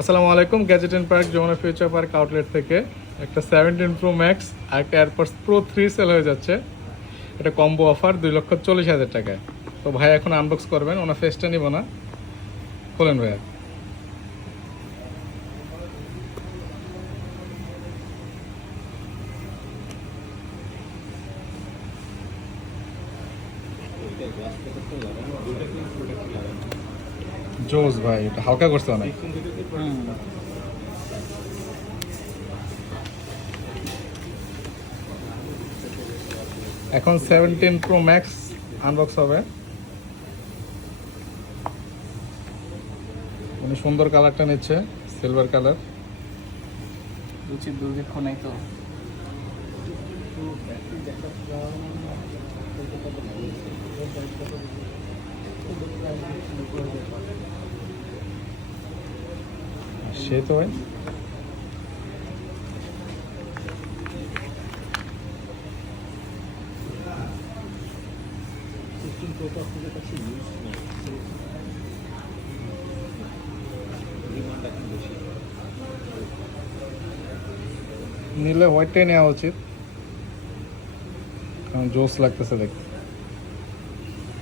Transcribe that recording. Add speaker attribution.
Speaker 1: আসসালামু আলাইকুম gadget and park Jamuna future park outlet থেকে। একটা সেভেন্টিন প্রো ম্যাক্স আর একটা এয়ারপডস প্রো থ্রি সেল হয়ে যাচ্ছে। এটা কম্বো অফার দুই লক্ষ চল্লিশ হাজার টাকায়। তো ভাই, এখন আনবক্স করবেন, ওনার ফেসটা নিব না। খোলেন ভাইয়া। জোস ভাই, এটা হালকা করছে অনেক। এখন সেভেন্টিন প্রো ম্যাক্স আনবক্স হবে। উনি সুন্দর কালারটা নিচ্ছে সিলভার কালার
Speaker 2: রুচির দুর্ভিক্ষ তো।
Speaker 1: সে তো ভাই নিলে হোয়াইটটাই নেওয়া উচিত। কারণ জোস লাগতেছে দেখতে।